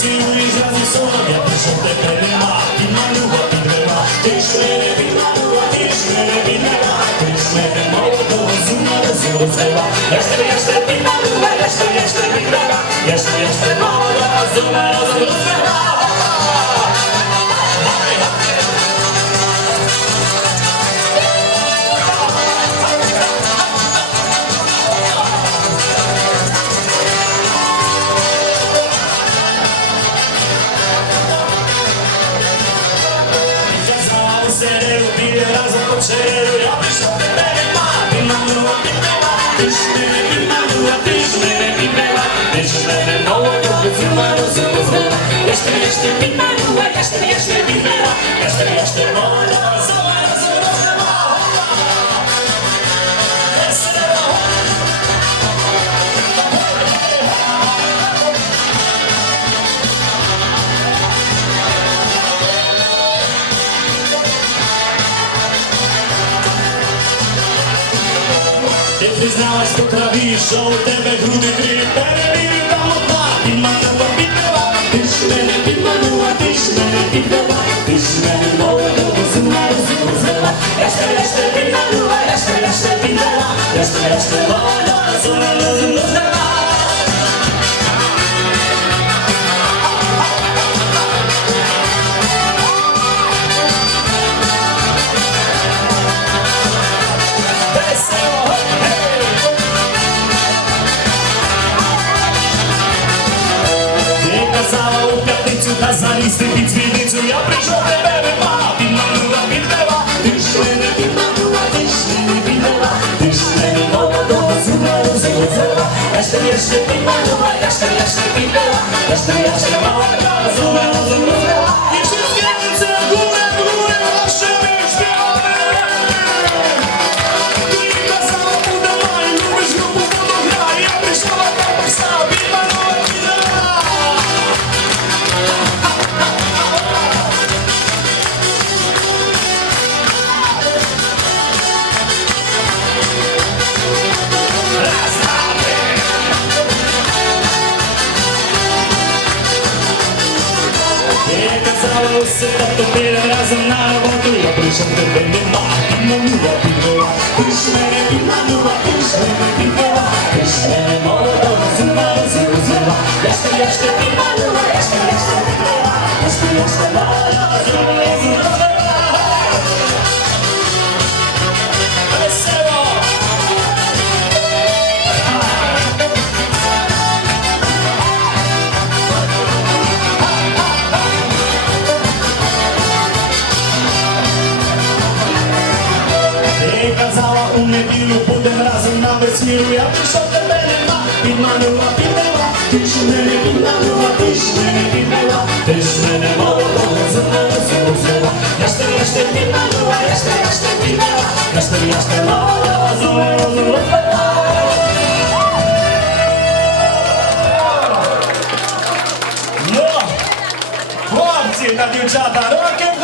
поцілуєш разом сон, я прийшов тебе нема, підмалював, підвела. Ти ж мене підмалював, ти ж мене підвела, ти ж мене молодого зума розвела. Я ж тебе підмалював, я ж тебе підвела, я ж тебе молодого зума розвела. Разом вечерю, я прийшов тебе нема, підмалював, підвела. Ти ж мене підмалював, ти ж мене підвела, ти ж мене молодого зума розвела. Я ж тебе підмалював, я ж тебе підвела, я ж тебе молодого зума розвела. Ти призналась по траві, що у тебе груди три, перевірив там одна, підмалював, підвела. Ти ж мене підмалював, ти ж мене підвела, ти ж мене молодого зума розвела. Я ж тебе підмалював, я ж тебе підвела, я ж тебе молодого зума розвела. Казала у п'ятницю та залізти під дзвіницю, я прийшов тебе нема, підмалював, підвела. Ти ж мене підмалював, ти ж мене підвела, ти ж мене молодого зума розвела. Я ж тебе підмалював, я ж тебе підвела, я ж тебе молодого зума розвела. І всі з'являться гури, гури, вашими співами. Ти казала, буде май, любиш групу фотограй, я прийшов, а там писав, підмалював, підвела. Усе так тепер разом на роботу, я прийшов тебе нема, підмалював, підвела. Ти ж мене підмалював, ти ж мене підвела, ти ж мене молодого зума розвела. Я ж тебе підмалював, я ж тебе підвела, я ж тебе молодого зума розвела. Весело! Казала, у неділю будем разом на весіллю, я прийшов, тебе нема, підмалював, підвела. Ти ж мене підмалював, ти ж мене підвела, ти ж мене молодого зума розвела. Я ж тебе підмалював, я ж тебе підвела, я ж тебе молодого зума розвела. Ну, хлопці та дівчата, років